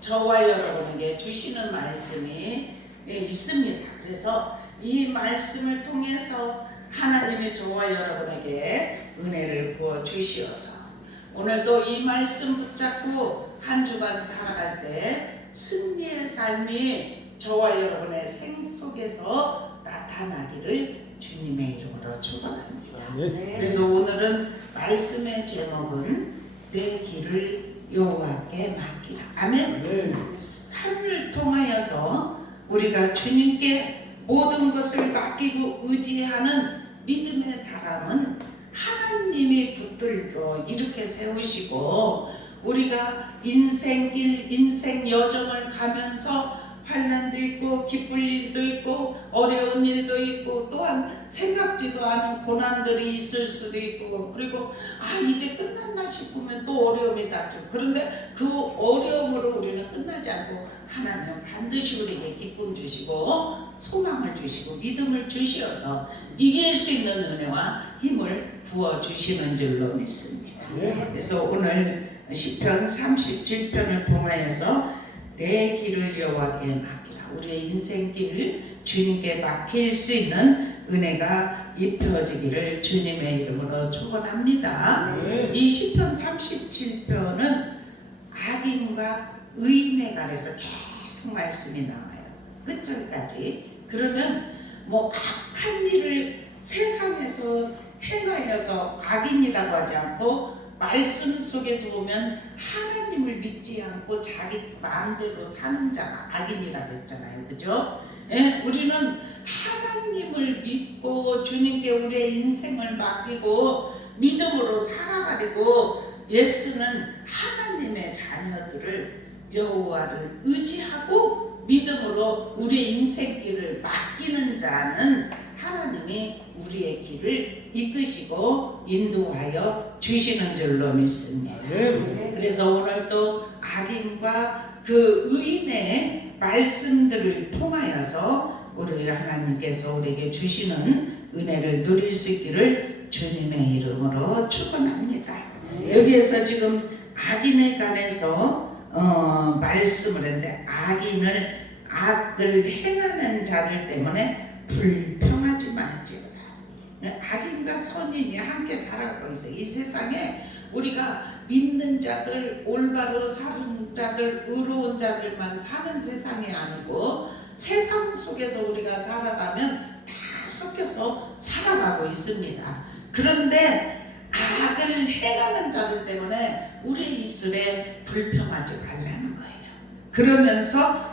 저와 여러분에게 주시는 말씀이 있습니다. 그래서 이 말씀을 통해서 하나님이 저와 여러분에게 은혜를 부어 주시어서 오늘도 이 말씀 붙잡고 한 주간 살아갈 때 승리의 삶이 저와 여러분의 생 속에서 나타나기를 주님의 이름으로 축원합니다. 그래서 오늘은 말씀의 제목은 내 길을 여호와께 맡기라. 아멘. 삶을 통하여서 우리가 주님께 모든 것을 맡기고 의지하는 믿음의 사람은 하나님이 붙들고 이렇게 세우시고 우리가 인생길 인생 여정을 가면서 환난도 있고 기쁠 일도 있고 어려운 일도 있고 또한 생각지도 않은 고난들이 있을 수도 있고 그리고 이제 끝났나 싶으면 또 어려움이 닥치고 그런데 그 어려움으로 우리는 끝나지 않고 하나님은 반드시 우리에게 기쁨 주시고 소망을 주시고 믿음을 주시어서 이길 수 있는 은혜와 힘을 부어주시는 줄로 믿습니다. 그래서 오늘 시편 37편을 통하여서 내 길을 여호와께 맡기라. 우리의 인생길을 주님께 맡길 수 있는 은혜가 입혀지기를 주님의 이름으로 축원합니다. 이 시편 37편은 악인과 의인에 관해서 계속 말씀이 나와요. 끝절까지. 그러면 악한 일을 세상에서 행하여서 악인이라고 하지 않고 말씀 속에서 보면 하나님을 믿지 않고 자기 마음대로 사는 자가 악인이라고 했잖아요. 그죠? 우리는 하나님을 믿고 주님께 우리의 인생을 맡기고 믿음으로 살아가려고 예수는 하나님의 자녀들을 여호와를 의지하고 믿음으로 우리의 인생길을 맡기는 자는 하나님이 우리의 길을 이끄시고 인도하여 주시는 줄로 믿습니다. 그래서 오늘도 악인과 그 의인의 말씀들을 통하여서 우리 하나님께서 우리에게 주시는 은혜를 누릴 수 있기를 주님의 이름으로 축원합니다. 여기에서 지금 악인에 관해서 말씀을 했는데 악을 행하는 자들 때문에 불평하지 말지어다. 악인과 선인이 함께 살아가고 있어요. 이 세상에 우리가 믿는 자들, 올바로 사는 자들, 의로운 자들만 사는 세상이 아니고 세상 속에서 우리가 살아가면 다 섞여서 살아가고 있습니다. 그런데 악을 행하는 자들 때문에 우리 입술에 불평하지 말라는 거예요. 그러면서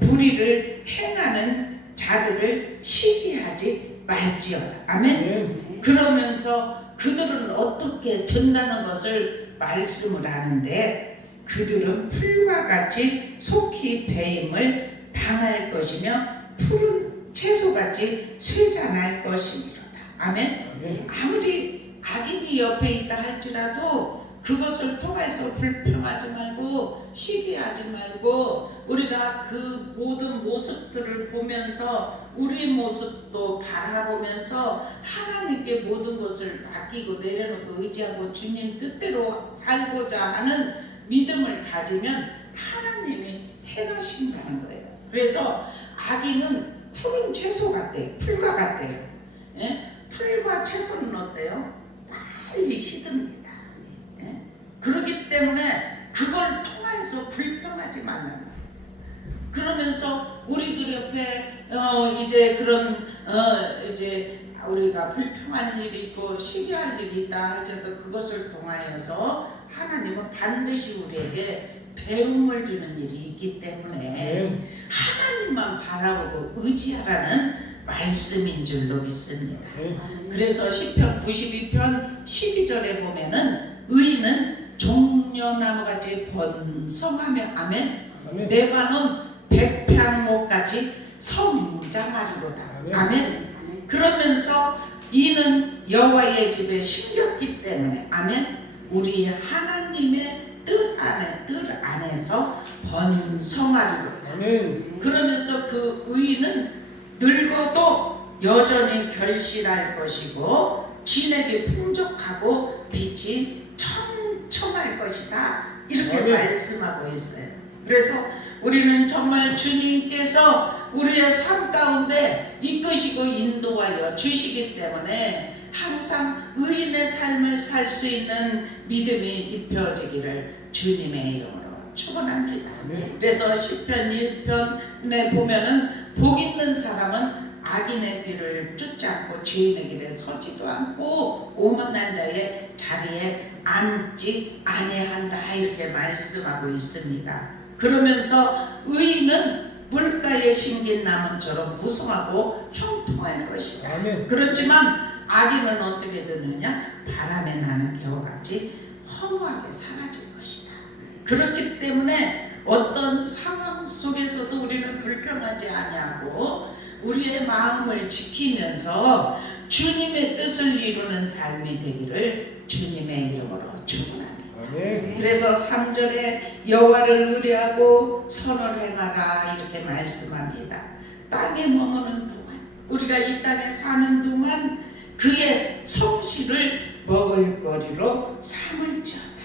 불의를 행하는 자들을 시기하지 말지어다. 아멘. 그러면서 그들은 어떻게 된다는 것을 말씀을 하는데 그들은 풀과 같이 속히 배임을 당할 것이며 푸른 채소같이 쇠잔할 것이니라. 아멘. 아무리 악인이 옆에 있다 할지라도 그것을 통해서 불평하지 말고 시기하지 말고 우리가 그 모든 모습들을 보면서 우리 모습도 바라보면서 하나님께 모든 것을 맡기고 내려놓고 의지하고 주님 뜻대로 살고자 하는 믿음을 가지면 하나님이 행하신다는 거예요. 그래서 악인은 푸른 채소 같대요. 풀과 같대요. 풀과 채소는 어때요? 빨리 시듭니다. 그렇기 때문에 그걸 통해서 불평하지 말라는 거예요. 그러면서 우리들 옆에 이제 그런 이제 우리가 불평하는 일이 있고 시기할 일이 있다 할지라도 그것을 통하여서 하나님은 반드시 우리에게 배움을 주는 일이 있기 때문에 하나님만 바라보고 의지하라는 말씀인 줄로 믿습니다. 그래서 시편 92편 12절에 보면은 의인은 종려나무같이 번성하며 아멘. 내 반은 백향목같이 성장하리로다. 아멘. 그러면서 이는 여호와의 집에 심겼기 때문에 아멘. 우리 하나님의 뜻 안에서 번성하리로다. 아멘. 그러면서 그 의인은 늙어도 여전히 결실할 것이고 진에게 풍족하고 빛이 청청할 것이다. 이렇게 말씀하고 있어요. 그래서 우리는 정말 주님께서 우리의 삶 가운데 이끄시고 인도하여 주시기 때문에 항상 의인의 삶을 살 수 있는 믿음이 입혀지기를 주님의 이름으로 축원합니다. 그래서 시편 1편에 보면은 복 있는 사람은 악인의 길을 쫓지 않고 죄인의 길에 서지도 않고 오만한 자의 자리에 앉지 아니한다 이렇게 말씀하고 있습니다. 그러면서 의인은 물가에 심긴 나무처럼 무성하고 형통할 것이다. 그렇지만 악인은 어떻게 되느냐? 바람에 나는 겨우같이 허무하게 사라질 것이다. 그렇기 때문에 어떤 상황 속에서도 우리는 불평하지 아니하고 우리의 마음을 지키면서 주님의 뜻을 이루는 삶이 되기를 주님의 이름으로 축원합니다. 그래서 3절에 여호와를 의뢰하고 선을 행하라 이렇게 말씀합니다. 땅에 머무는 동안 우리가 이 땅에 사는 동안 그의 성실을 먹을거리로 삼을지어다.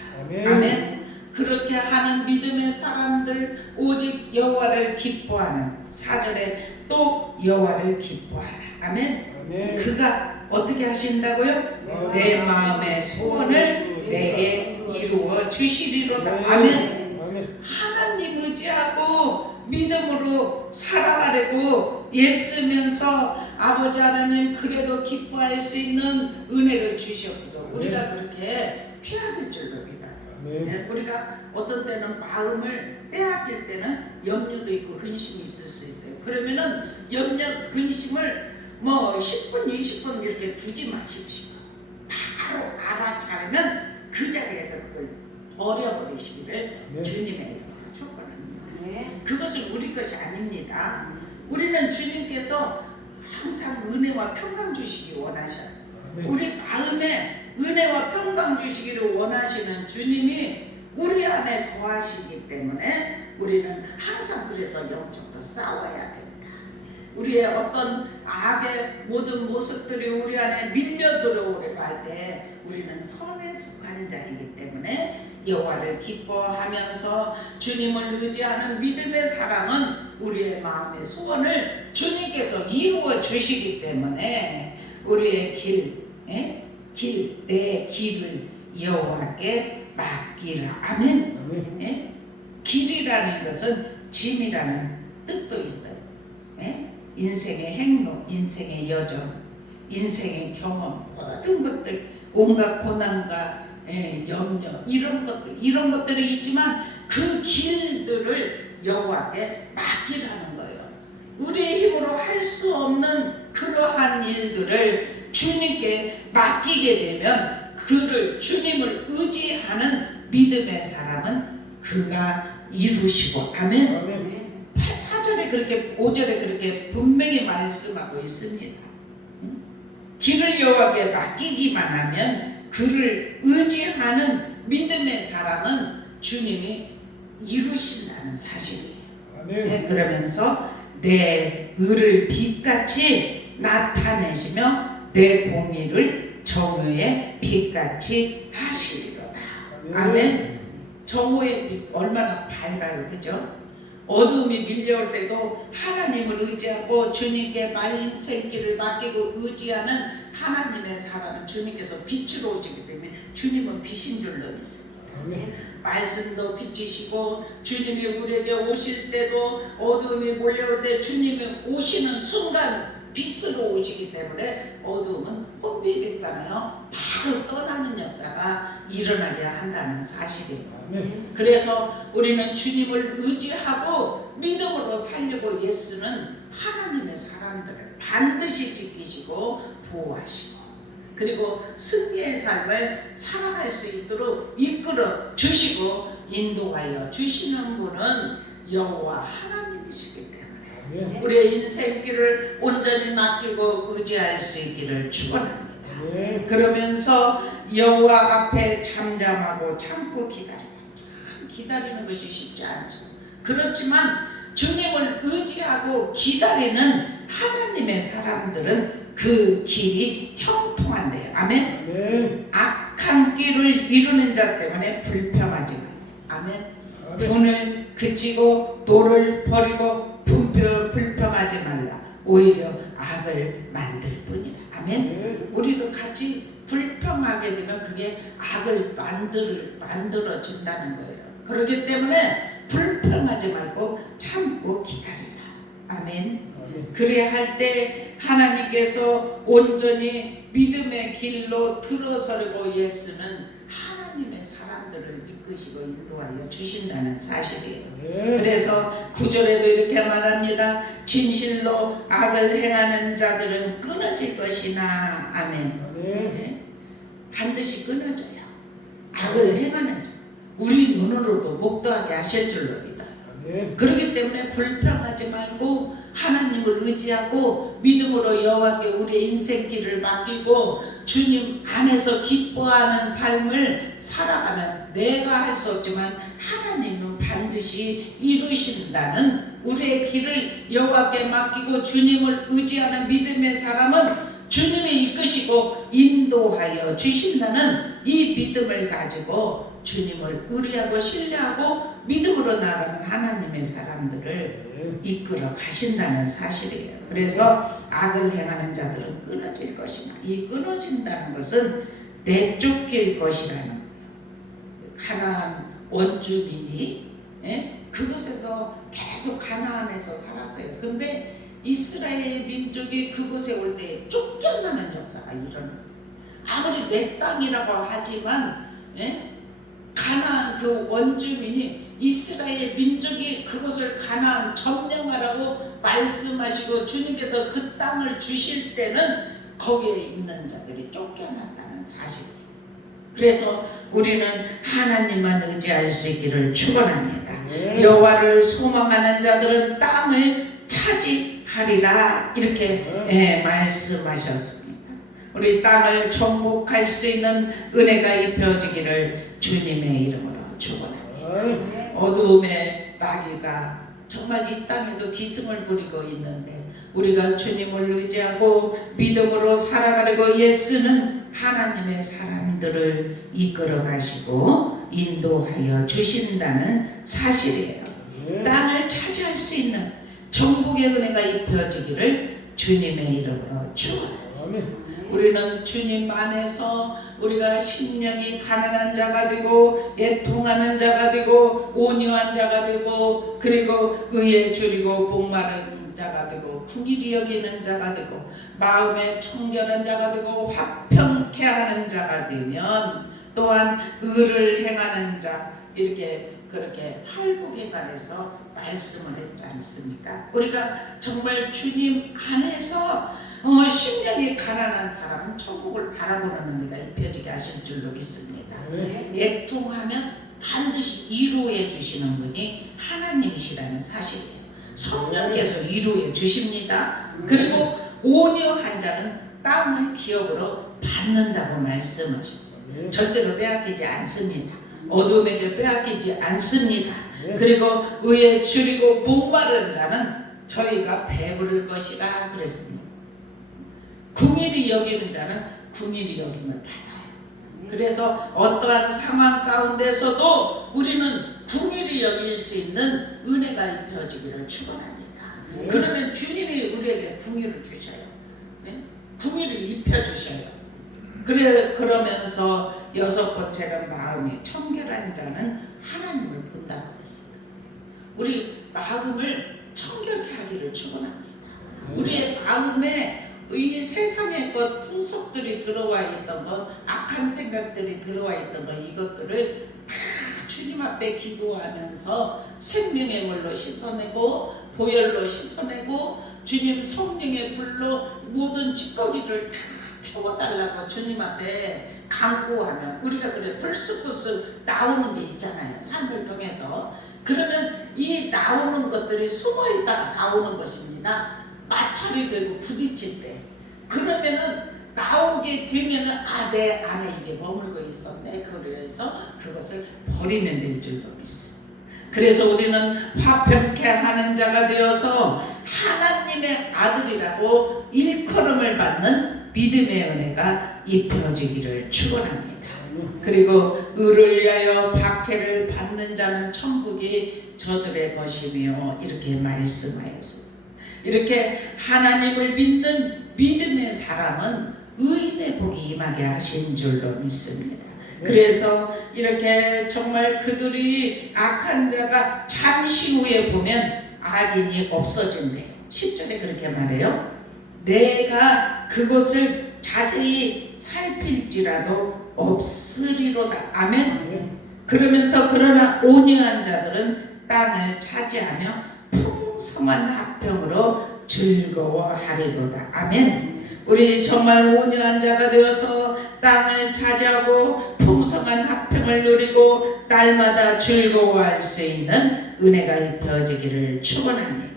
아멘. 그렇게 하는 믿음의 사람들 오직 여호와를 기뻐하는 4절에 또 여호와를 기뻐하라. 아멘. 그가 어떻게 하신다고요? 내 마음의 소원을 내게 이루어 주시리로다. 아멘. 하나님 의지하고 믿음으로 살아가려고 애쓰면서 아버지 하나님 그래도 기뻐할 수 있는 은혜를 주시옵소서. 우리가 그렇게 해야 될 줄입니다. 우리가 어떤 때는 마음을 빼앗길 때는 염려도 있고 근심이 있을 수 있어요. 그러면은 염려 근심을 뭐 10분 20분 이렇게 두지 마십시오. 바로 알아차리면 그 자리에서 그걸 버려버리시기를 주님의 이름으로 축원합니다. 그것은 우리 것이 아닙니다. 우리는 주님께서 항상 은혜와 평강 주시기 원하셔요. 우리 마음에 은혜와 평강 주시기를 원하시는 주님이 우리 안에 거하시기 때문에 우리는 항상 그래서 영적으로 싸워야 됩니다. 우리의 어떤 악의 모든 모습들이 우리 안에 밀려 들어오려고 할 때 우리는 선에 속한 자이기 때문에 여호와를 기뻐하면서 주님을 의지하는 믿음의 사람은 우리의 마음의 소원을 주님께서 이루어 주시기 때문에 우리의 내 길을 여호와께 맡기라. 아멘. 길이라는 것은 짐이라는 뜻도 있어요. 인생의 행로, 인생의 여정, 인생의 경험, 모든 것들, 온갖 고난과 염려 이런 것들이 있지만 그 길들을 여호와께 맡기라는 거예요. 우리의 힘으로 할 수 없는 그러한 일들을 주님께 맡기게 되면 그를 주님을 의지하는 믿음의 사람은 그가 이루시고 아멘. 4절에 그렇게 5절에 그렇게 분명히 말씀하고 있습니다. 길을 여호와께 맡기기만 하면 그를 의지하는 믿음의 사람은 주님이 이루신다는 사실이에요. 그러면서 내 의를 빛같이 나타내시며 내 공의를 정오의 빛같이 하시리로다. 아멘. 정오의 빛 얼마나 밝아요, 그죠? 어두움이 밀려올 때도 하나님을 의지하고 주님께 말린 생기를 맡기고 의지하는 하나님의 사람은 주님께서 빛으로 오시기 때문에 주님은 빛인 줄로 믿습니다. 말씀도 빛이시고 주님이 우리에게 오실 때도 어두움이 몰려올 때 주님이 오시는 순간 빛으로 오시기 때문에 어두움은 혼비백산하여 바로 떠나는 역사가 일어나게 한다는 사실이에요. 그래서 우리는 주님을 의지하고 믿음으로 살려고 애쓰는 하나님의 사람들을 반드시 지키시고 보호하시고 그리고 승리의 삶을 살아갈 수 있도록 이끌어 주시고 인도하여 주시는 분은 여호와 하나님이시기 때문에 우리의 인생길을 온전히 맡기고 의지할 수 있기를 축원합니다. 그러면서 여호와 앞에 잠잠하고 참고 기다리는 것이 쉽지 않죠. 그렇지만 주님을 의지하고 기다리는 하나님의 사람들은 그 길이 형통한대요. 아멘. 악한 길을 이루는 자 때문에 불평하지 마요. 아멘. 분을 그치고 도를 버리고 불평하지 말라. 오히려 악을 만들 뿐이라. 아멘. 우리도 같이 불평하게 되면 그게 악을 만들어진다는 거예요. 그렇기 때문에 불평하지 말고 참고 기다리라. 아멘. 그래야 할 때 하나님께서 온전히 믿음의 길로 들어서려고 예수는 하나님의 사람들을 이끄시고 인도하여 주신다는 사실이에요. 그래서 9절에도 이렇게 말합니다. 진실로 악을 행하는 자들은 끊어질 것이나. 아멘. 네. 반드시 끊어져요. 악을 행하는 자. 우리 눈으로도 목도하게 하실 줄로 믿어요. 그렇기 때문에 불평하지 말고 하나님을 의지하고 믿음으로 여호와께 우리의 인생길을 맡기고 주님 안에서 기뻐하는 삶을 살아가면 내가 할 수 없지만 하나님은 반드시 이루신다는 우리의 길을 여호와께 맡기고 주님을 의지하는 믿음의 사람은 주님이 이끄시고 인도하여 주신다는 이 믿음을 가지고 주님을 의뢰하고 신뢰하고 믿음으로 나가는 하나님의 사람들을 이끌어 가신다는 사실이에요. 그래서 악을 행하는 자들은 끊어질 것이나, 이 끊어진다는 것은 내쫓길 것이라는 거예요. 가나안 원주민이 그곳에서 계속 가나안에서 살았어요. 근데 이스라엘 민족이 그곳에 올 때 쫓겨나는 역사가 일어났어요. 아무리 내 땅이라고 하지만 가나안 그 원주민이 이스라엘 민족이 그곳을 가나안 점령하라고 말씀하시고 주님께서 그 땅을 주실 때는 거기에 있는 자들이 쫓겨났다는 사실이에요. 그래서 우리는 하나님만 의지할 수 있기를 축원합니다. 여호와를 소망하는 자들은 땅을 차지하리라 이렇게 말씀하셨습니다. 우리 땅을 정복할 수 있는 은혜가 입혀지기를 주님의 이름으로 축원합니다. 어두움의 마귀가 정말 이 땅에도 기승을 부리고 있는데 우리가 주님을 의지하고 믿음으로 살아가려고 예수는 하나님의 사람들을 이끌어 가시고 인도하여 주신다는 사실이에요. 땅을 차지할 수 있는 정복의 은혜가 입혀지기를 주님의 이름으로 축원합니다. 우리는 주님 안에서 우리가 심령이 가난한 자가 되고 애통하는 자가 되고 온유한 자가 되고 그리고 의에 줄이고 복마른 자가 되고 긍휼히 여기는 자가 되고 마음에 청결한 자가 되고 화평케 하는 자가 되면 또한 의를 행하는 자 이렇게 그렇게 활복에 관해서 말씀을 했지 않습니까? 우리가 정말 주님 안에서 심령이 가난한 사람은 천국을 바라보는 은혜가 입혀지게 하실 줄로 믿습니다. 애통하면 반드시 이루어 주시는 분이 하나님이시라는 사실이에요. 성령께서 이루어 주십니다. 그리고 온유한 자는 땅을 기업으로 받는다고 말씀하셨어요. 절대로 빼앗기지 않습니다. 어둠에게 빼앗기지 않습니다. 그리고 의에 줄이고 목마른 자는 저희가 배부를 것이라 그랬습니다. 긍휼히 여기는 자는 긍휼히 여김을 받아요. 그래서 어떠한 상황 가운데서도 우리는 긍휼히 여길 수 있는 은혜가 입혀지기를 축원합니다. 그러면 주님이 우리에게 긍휼을 주셔요. 긍휼을 입혀주셔요. 그러면서 여섯 번째는 마음이 청결한 자는 하나님을 본다고 했습니다. 우리 마음을 청결케 하기를 축원합니다. 우리의 마음에 이 세상의 것 풍속들이 들어와 있던 것 악한 생각들이 들어와 있던 것 이것들을 다 주님 앞에 기도하면서 생명의 물로 씻어내고 보혈로 씻어내고 주님 성령의 불로 모든 찌꺼기를 다 태워달라고 주님 앞에 간구하면 우리가 그래 불쑥불쑥 나오는 게 있잖아요. 삶을 통해서. 그러면 이 나오는 것들이 숨어있다가 나오는 것입니다. 마찰이 되고 부딪힐 때 그러면은 나오게 되면은 내 안에 이게 머물고 있었네. 그래서 그것을 버리면 될 줄로 믿습니다. 그래서 우리는 화평케 하는 자가 되어서 하나님의 아들이라고 일컬음을 받는 믿음의 은혜가 입혀지기를 축원합니다. 그리고 의를 위하여 박해를 받는 자는 천국이 저들의 것이며 이렇게 말씀하였습니다. 이렇게 하나님을 믿는 믿음의 사람은 의인의 복이 임하게 하신 줄로 믿습니다. 그래서 이렇게 정말 그들이 악한 자가 잠시 후에 보면 악인이 없어진대요. 10절에 그렇게 말해요. 내가 그것을 자세히 살필지라도 없으리로다. 아멘. 그러면서 그러나 온유한 자들은 땅을 차지하며 풍성한 합평으로 즐거워하리로다. 아멘. 우리 정말 온유한 자가 되어서 땅을 차지하고 풍성한 합평을 누리고 날마다 즐거워할 수 있는 은혜가 입혀지기를 축원합니다.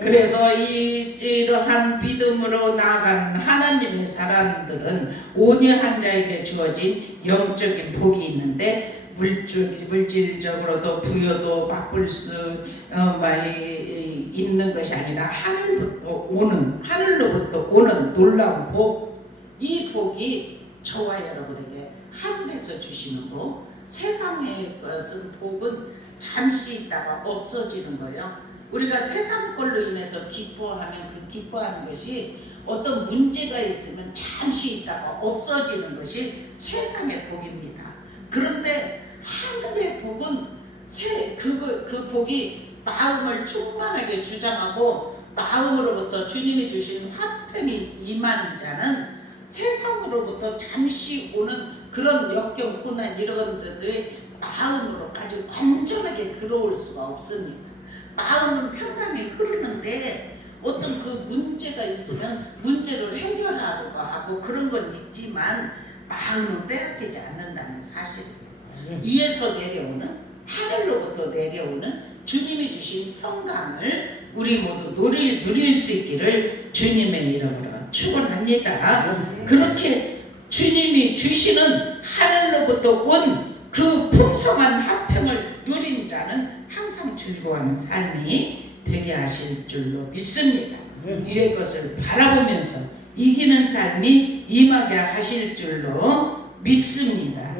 그래서 이러한 믿음으로 나아간 하나님의 사람들은 온유한 자에게 주어진 영적인 복이 있는데 물질적으로도 부여도 맛볼 수 있는 것이 아니라 하늘로부터 오는 놀라운 복, 이 복이 저와 여러분에게 하늘에서 주시는 복, 세상의 것은 복은 잠시 있다가 없어지는 거예요. 우리가 세상 걸로 인해서 기뻐하면 그 기뻐하는 것이 어떤 문제가 있으면 잠시 있다가 없어지는 것이 세상의 복입니다. 그런데 하늘의 복은 그 복이 마음을 충만하게 주장하고 마음으로부터 주님이 주신 화평이 임한 자는 세상으로부터 잠시 오는 그런 역경, 고난 이런 것들이 마음으로까지 완전하게 들어올 수가 없습니다. 마음은 평강이 흐르는데 어떤 그 문제가 있으면 문제를 해결하려고 하고 그런 건 있지만 마음은 빼앗기지 않는다는 사실이에요. 위에서 내려오는, 하늘로부터 내려오는 주님이 주신 평강을 우리 모두 누릴 수 있기를 주님의 이름으로 축원합니다. 그렇게 주님이 주시는 하늘로부터 온 그 풍성한 화평을 누린 자는 항상 즐거워하는 삶이 되게 하실 줄로 믿습니다. 위의 것을 바라보면서 이기는 삶이 임하게 하실 줄로 믿습니다.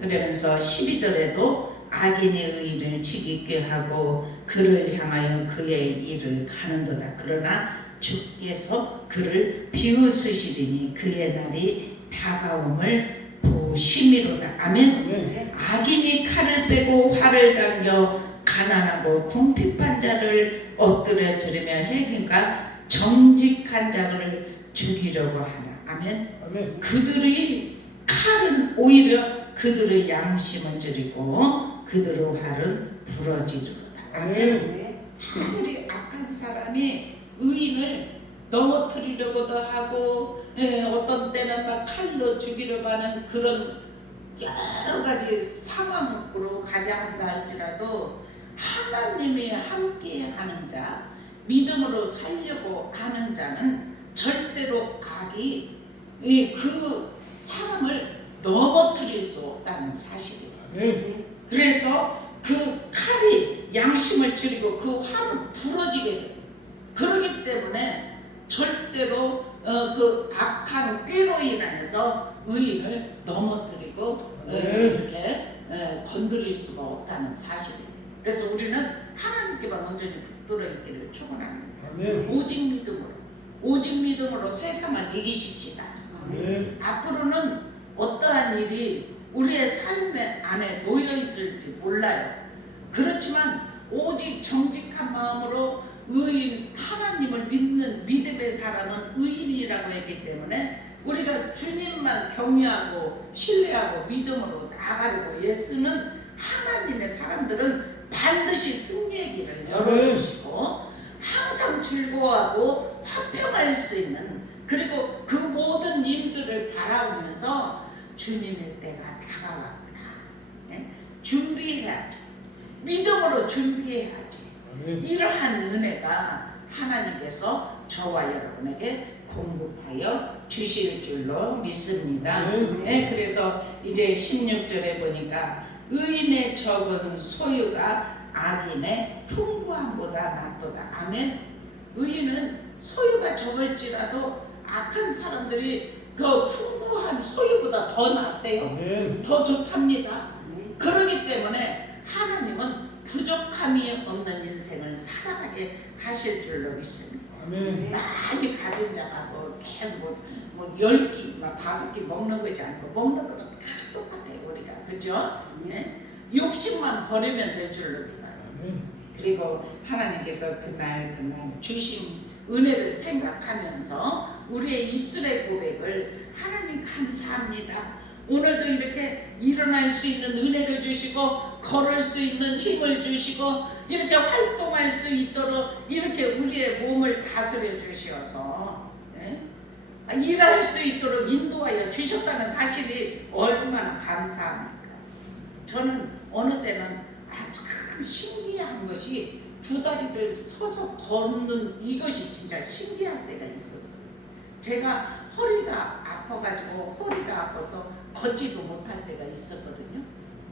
그러면서 12절에도 악인의 의를 지키게 하고 그를 향하여 그의 일을 가는도다. 그러나 주께서 그를 비웃으시리니 그의 날이 다가옴을 보심이로다. 아멘. 악인이 칼을 빼고 활을 당겨 가난하고 궁핍한 자를 엎드려지르며 해기가 정직한 자를 죽이려고 하나. 아멘. 그들의 칼은 오히려 그들의 양심을 찌르고 그들의 활은 부러지리로다. 아멘. 아무리 악한 사람이 의인을 넘어뜨리려고도 하고 어떤 때는 막 칼로 죽이려고 하는 그런 여러 가지 상황으로 가게 한다 할지라도 하나님이 함께 하는 자, 믿음으로 살려고 하는 자는 절대로 악이 그 사람을 넘어뜨릴 수 없다는 사실이에요. 그래서 그 칼이 양심을 찌르고 그 활은 부러지게 돼요. 그렇기 때문에 절대로 그 악한 꾀로 인해서 의인을 넘어뜨리고 이렇게 건드릴 수가 없다는 사실이에요. 그래서 우리는 하나님께만 온전히 붙들어 있기를 축원합니다. 오직 믿음으로 세상을 이기십시다. 앞으로는 어떠한 일이 우리의 삶 안에 놓여 있을지 몰라요. 그렇지만 오직 정직한 마음으로 의인, 하나님을 믿는 믿음의 사람은 의인이라고 했기 때문에 우리가 주님만 경외하고 신뢰하고 믿음으로 나아가려고 애쓰는 하나님의 사람들은 반드시 승리의 길을 열어주시고 항상 즐거워하고 화평할 수 있는, 그리고 그 모든 일들을 바라보면서 주님의 때가 다가왔구나, 준비해야지, 믿음으로 준비해야지, 이러한 은혜가 하나님께서 저와 여러분에게 공급하여 주실 줄로 믿습니다. 그래서 이제 16절에 보니까 의인의 적은 소유가 악인의 풍부함보다 낫도다. 아멘. 의인은 소유가 적을지라도 악한 사람들이 그 풍부한 소유보다 더 낫대요. 아멘. 더 좋답니다. 그러기 때문에 하나님은 부족함이 없는 인생을 살아가게 하실 줄로 믿습니다. 아멘. 많이 가진 자가 뭐 계속 뭐 10끼, 막 5끼 먹는 것이 아니고 먹는 거는 다 똑같아요, 우리가. 그죠? 네? 욕심만 버리면 될 줄로 믿어요. 아멘. 그리고 하나님께서 그날 주신 은혜를 생각하면서 우리의 입술의 고백을 하나님 감사합니다. 오늘도 이렇게 일어날 수 있는 은혜를 주시고 걸을 수 있는 힘을 주시고 이렇게 활동할 수 있도록 이렇게 우리의 몸을 다스려 주셔서 일할 수 있도록 인도하여 주셨다는 사실이 얼마나 감사합니까? 저는 어느 때는 참 신기한 것이 두 다리를 서서 걷는 이것이 진짜 신기할 때가 있었어요. 제가 허리가 아파가지고 허리가 아파서 걷지도 못할 때가 있었거든요.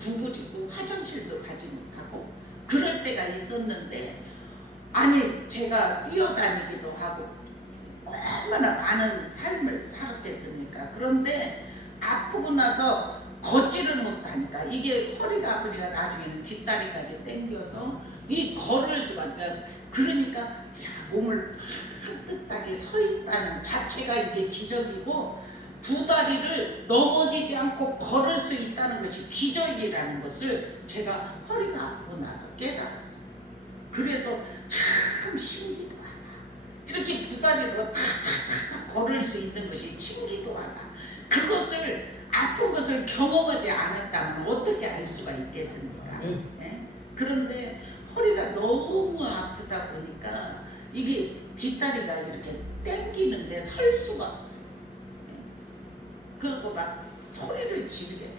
구부리고 화장실도 가지 못하고 그럴 때가 있었는데, 아니 제가 뛰어다니기도 하고 얼마나 많은 삶을 살았겠습니까? 그런데 아프고 나서 걷지를 못하니까 이게 허리가 아프니까 나중에는 뒷다리까지 당겨서 이 걸을 수가 없어요. 그러니까 야, 몸을 깍듯하게 서 있다는 자체가 이게 기적이고 두 다리를 넘어지지 않고 걸을 수 있다는 것이 기적이라는 것을 제가 허리가 아프고 나서 깨달았어요. 그래서 참 신기도 하다. 이렇게 두 다리로 탁탁탁 걸을 수 있는 것이 신기도 하다. 그것을 아픈 것을 경험하지 않았다면 어떻게 알 수가 있겠습니까? 네? 그런데 허리가 너무 아프다 보니까 이게 뒷다리가 이렇게 당기는데 설 수가 없어요. 그리고 막 소리를 지르게 돼요.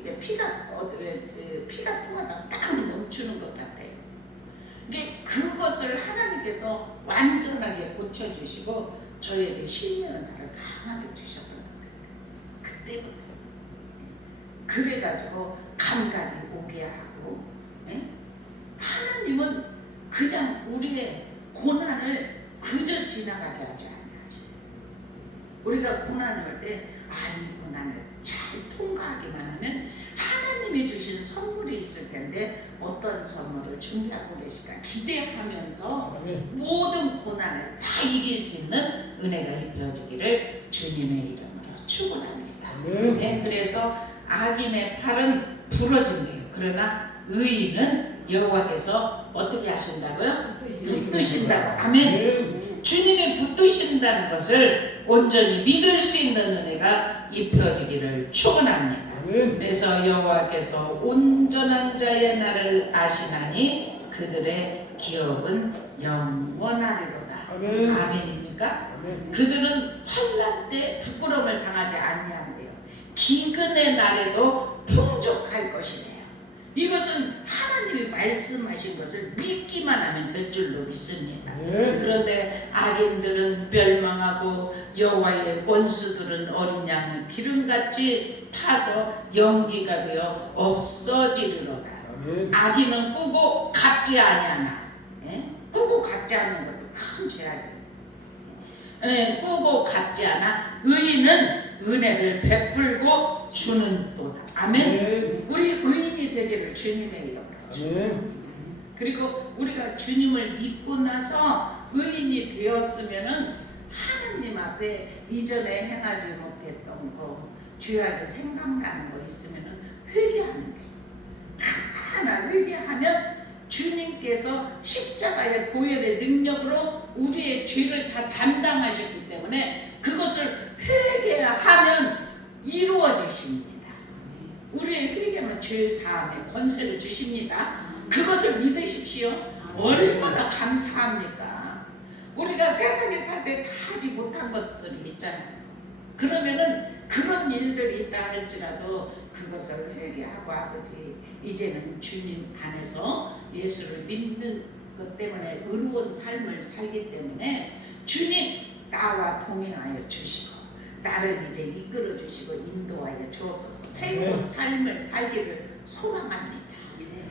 이게 피가 통하다 딱 멈추는 것 같아요. 이게 그것을 하나님께서 완전하게 고쳐주시고 저에게 신명사를 강하게 주셨던 거예요. 그때부터. 그래가지고 감각이 오게 하고, 하나님은 그냥 우리의 고난을 그저 지나가게 하지 않으시고, 우리가 고난을 할 때 이 고난을 잘 통과하기만 하면 하나님이 주신 선물이 있을 텐데 어떤 선물을 준비하고 계실까 기대하면서 모든 고난을 다 이길 수 있는 은혜가 입혀지기를 주님의 이름으로 축원합니다. 네, 그래서 악인의 팔은 부러진대요. 그러나 의인은 여호와께서 어떻게 하신다고요? 붙드신다고. 아멘. 주님이 붙드신다는 것을 온전히 믿을 수 있는 은혜가 입혀지기를 축원합니다. 그래서 여호와께서 온전한 자의 날을 아시나니 그들의 기업은 영원하리로다. 아멘입니까? 그들은 환난 때 부끄러움을 당하지 아니한대요. 기근의 날에도 풍족할 것이래요. 이것은 하나님이 말씀하신 것을 믿기만 하면 될 줄로 믿습니다. 그런데 악인들은 멸망하고 여호와의 원수들은 어린 양의 기름같이 타서 연기가 되어 없어지리로다. 악인은 꾸고 갚지 아니하나. 꾸고 갚지 않는 것도 큰 죄악이에요. 꾸고 갚지 않아 의인은 은혜를 베풀고 주는 도다. 아멘. 우리 의인이 되기를 주님의 이름으로 축원합니다. 그리고 우리가 주님을 믿고 나서 의인이 되었으면은 하나님 앞에 이전에 행하지 못했던 거, 죄악이 생각나는 거 있으면은 회개하는 게 하나 회개하면 주님께서 십자가의 보혈의 능력으로 우리의 죄를 다 담당하셨기 때문에 그것을 회개하면 이루어지십니다. 우리의 회개는 죄 사함의 권세를 주십니다. 그것을 믿으십시오. 얼마나 감사합니까? 우리가 세상에 살 때 다 하지 못한 것들이 있잖아요. 그러면은 그런 일들이 있다 할지라도 그것을 회개하고 아버지 이제는 주님 안에서 예수를 믿는 것 때문에 의로운 삶을 살기 때문에 주님 나와 동행하여 주시고 나를 이제 이끌어 주시고 인도하여 주옵소서. 새로운 삶을 살기를 소망합니다.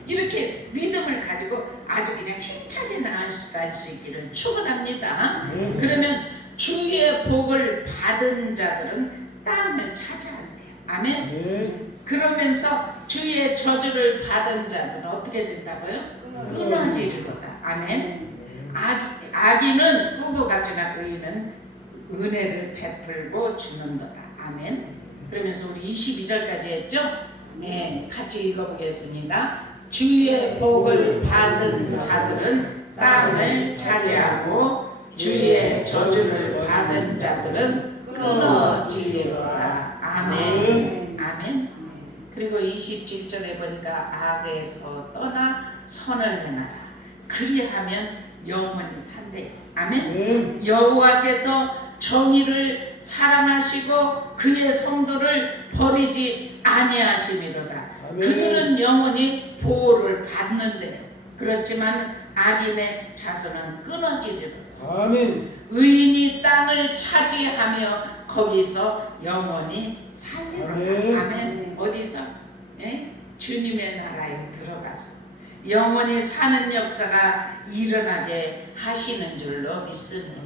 이렇게 믿음을 가지고 아주 그냥 힘차게 나갈 수 있기를 축원합니다. 그러면 주의 복을 받은 자들은 땅을 차지한대요. 아멘. 네. 그러면서 주의 저주를 받은 자들은 어떻게 된다고요? 끊어지리로다. 아멘. 악인은 꾸고 가지나 의인은 은혜를 베풀고 주는도다. 아멘. 그러면서 우리 22절까지 했죠? 네, 같이 읽어보겠습니다. 주의 복을 받은 자들은 땅을 차지하고 주의 저주를 받은 자들은 끊어지리로다. 아멘. 아멘. 그리고 27절에 보니까 악에서 떠나 선을 행하라. 그리하면 영원히 산대. 아멘. 여호와께서 정의를 사랑하시고 그의 성도를 버리지 아니하심이로다. 그들은 영원히 보호를 받는데 그렇지만 악인의 자손은 끊어지리로다. 아멘. 의인이 땅을 차지하며 거기서 영원히 살리로다. 아멘. 어디서? 예? 주님의 나라에 들어가서 영원히 사는 역사가 일어나게 하시는 줄로 믿습니다.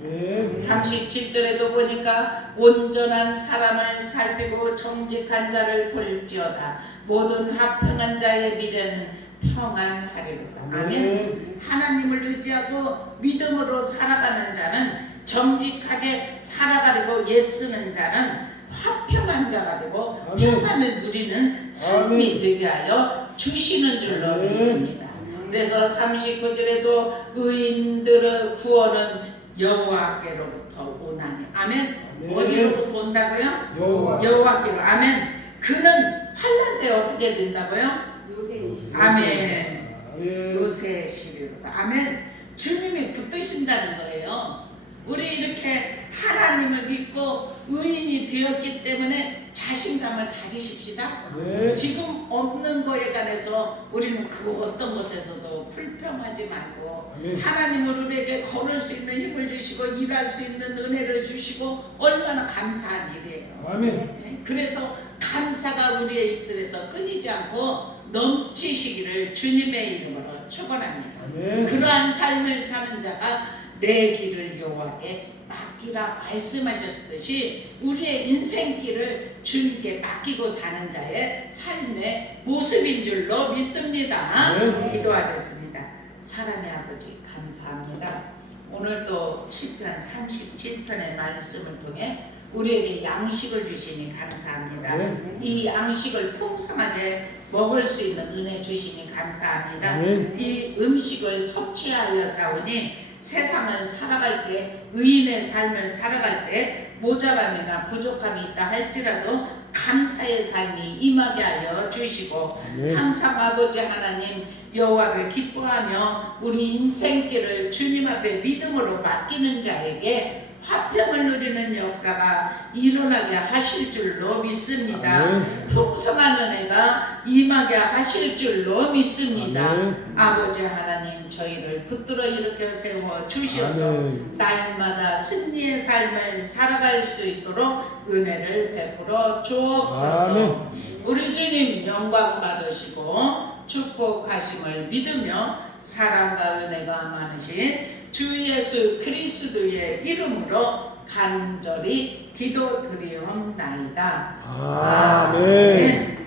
37절에도 보니까 온전한 사람을 살피고 정직한 자를 볼지어다. 모든 합평한 자의 미래는 평안하리로다. 아멘. 하나님을 의지하고 믿음으로 살아가는 자는 정직하게 살아가려고 애쓰는 자는 화평한 자가 되고 평안을 누리는 삶이 되게 하여 주시는 줄로 믿습니다. 그래서 39절에도 의인들의 구원은 여호와께로부터 오나니. 아멘. 어디로부터 온다고요? 여호와께로. 아멘. 그는 환난 때 어떻게 된다고요? 아멘. 요새시리로다. 아멘. 주님이 붙드신다는 거예요. 우리 이렇게 하나님을 믿고 의인이 되었기 때문에 자신감을 가지십시다. 지금 없는 거에 관해서 우리는 그 어떤 것에서도 불평하지 말고 하나님을 우리에게 걸을 수 있는 힘을 주시고 일할 수 있는 은혜를 주시고 얼마나 감사한 일이에요. 아멘. 그래서 감사가 우리의 입술에서 끊이지 않고 넘치시기를 주님의 이름으로 축원합니다. 그러한 삶을 사는 자가 내 길을 여호와께 맡기라 말씀하셨듯이 우리의 인생길을 주님께 맡기고 사는 자의 삶의 모습인 줄로 믿습니다. 기도하겠습니다. 사랑의 아버지 감사합니다. 오늘도 시편 37편의 말씀을 통해 우리에게 양식을 주시니 감사합니다. 이 양식을 풍성하게 먹을 수 있는 은혜 주시니 감사합니다. 이 음식을 섭취하여 사오니 세상을 살아갈 때 의인의 삶을 살아갈 때 모자람이나 부족함이 있다 할지라도 감사의 삶이 임하게 하여 주시고 항상 아버지 하나님 여호와를 기뻐하며 우리 인생길을 주님 앞에 믿음으로 맡기는 자에게 화평을 누리는 역사가 일어나게 하실 줄로 믿습니다. 풍성한 은혜가 임하게 하실 줄로 믿습니다. 아버지 하나님 저희를 붙들어 일으켜 세워 주셔서 날마다 승리의 삶을 살아갈 수 있도록 은혜를 베풀어 주옵소서. 우리 주님 영광 받으시고 축복하심을 믿으며 사랑과 은혜가 많으신 주 예수 그리스도의 이름으로 간절히 기도드리옵나이다. 아멘.